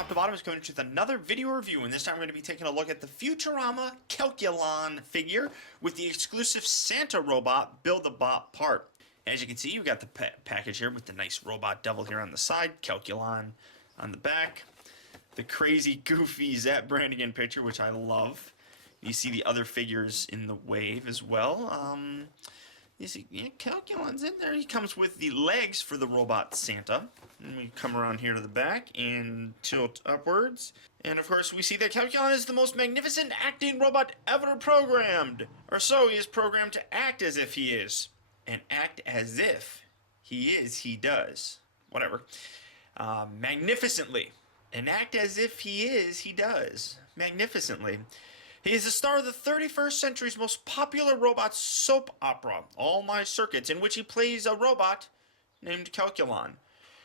Optibotimus coming with another video review, and this time we're going to be taking a look at the Futurama Calculon figure with the exclusive Santa robot Build-A-Bot part. As you can see, you've got the package here with the nice robot devil here on the side, Calculon on the back, the crazy, goofy Zap Brannigan picture, which I love. You see the other figures in the wave as well. You see, yeah, Calculon's in there. He comes with the legs for the robot Santa. And we come around here to the back and tilt upwards. And of course, we see that Calculon is the most magnificent acting robot ever programmed. Or so he is programmed to act as if he is. And act as if he is, he does. Whatever. Magnificently. And act as if he is, he does. Magnificently. He is the star of the 31st century's most popular robot soap opera, All My Circuits, in which he plays a robot named Calculon.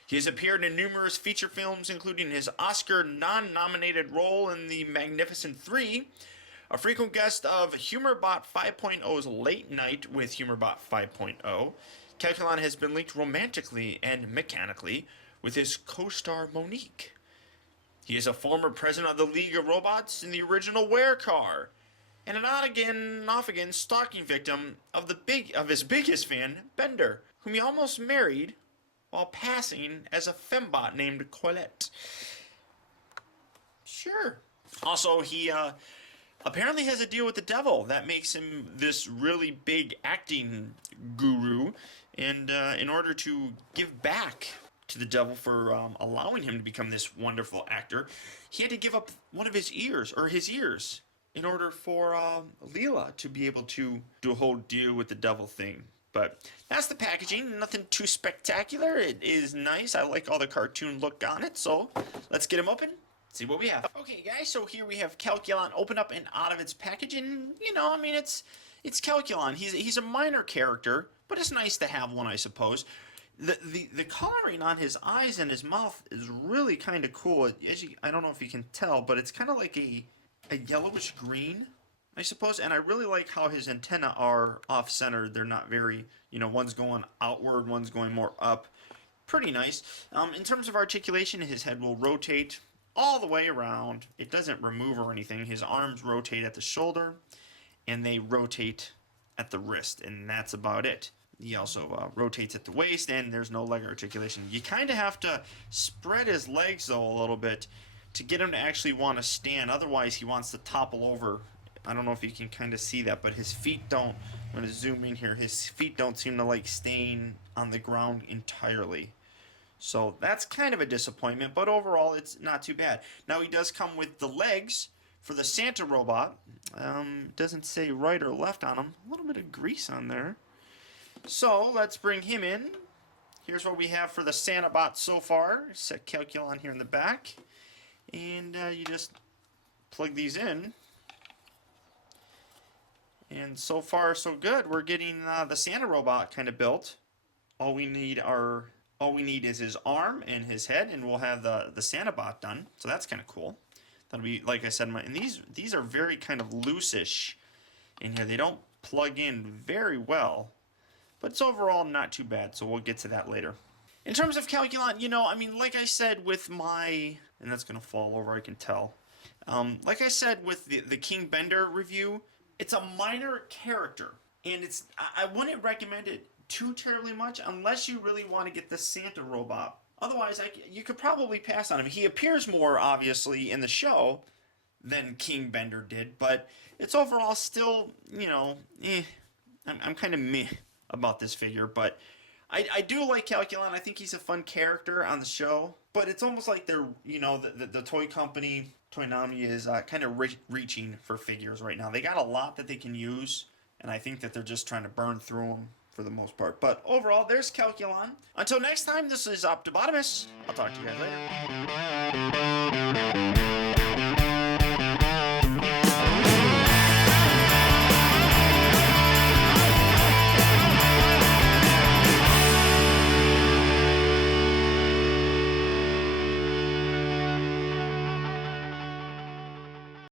He has appeared in numerous feature films, including his Oscar non-nominated role in The Magnificent Three, a frequent guest of HumorBot 5.0's Late Night with HumorBot 5.0. Calculon has been linked romantically and mechanically with his co-star Monique. He is a former president of the League of Robots in the original Werecar, and an on-again, off-again stalking victim of his biggest fan, Bender, whom he almost married while passing as a fembot named Colette. Sure. Also, he apparently has a deal with the devil that makes him this really big acting guru, and in order to give back to the devil for allowing him to become this wonderful actor, he had to give up one of his ears, in order for Leela to be able to do a whole deal with the devil thing. But that's the packaging. Nothing too spectacular. It is nice. I like all the cartoon look on it. So let's get him open. See what we have. Okay, guys. So here we have Calculon open up and out of its packaging. You know, I mean, it's Calculon. He's a minor character, but it's nice to have one, I suppose. The coloring on his eyes and his mouth is really kind of cool. I don't know if you can tell, but it's kind of like a yellowish green, I suppose. And I really like how his antennae are off-centered. They're not very, one's going outward, one's going more up. Pretty nice. In terms of articulation, his head will rotate all the way around. It doesn't remove or anything. His arms rotate at the shoulder, and they rotate at the wrist, and that's about it. He also rotates at the waist, and there's no leg articulation. You kind of have to spread his legs, though, a little bit to get him to actually want to stand. Otherwise, he wants to topple over. I don't know if you can kind of see that, but his feet don't, I'm going to zoom in here, his feet don't seem to like staying on the ground entirely. So that's kind of a disappointment, but overall, it's not too bad. Now, he does come with the legs for the Santa robot. Doesn't say right or left on him. A little bit of grease on there. So let's bring him in. Here's what we have for the Santa bot so far. Set Calculon here in the back. And you just plug these in. And so far so good. We're getting the Santa robot kind of built. All we need is his arm and his head, and we'll have the Santa bot done. So that's kind of cool. That'll be, like I said, and these are very kind of loose-ish in here. They don't plug in very well. But it's overall not too bad, so we'll get to that later. In terms of Calculon, like I said with my... And that's going to fall over, I can tell. Like I said with the King Bender review, it's a minor character. And I wouldn't recommend it too terribly much unless you really want to get the Santa robot. Otherwise, you could probably pass on him. He appears more, obviously, in the show than King Bender did. But it's overall still, I'm kind of meh about this figure, but I do like Calculon. I think he's a fun character on the show, but it's almost like they're, the toy company, Toynami, is kind of reaching for figures right now. They got a lot that they can use, and I think that they're just trying to burn through them for the most part. But overall, there's Calculon. Until next time, this is Optibotimus. I'll talk to you guys later.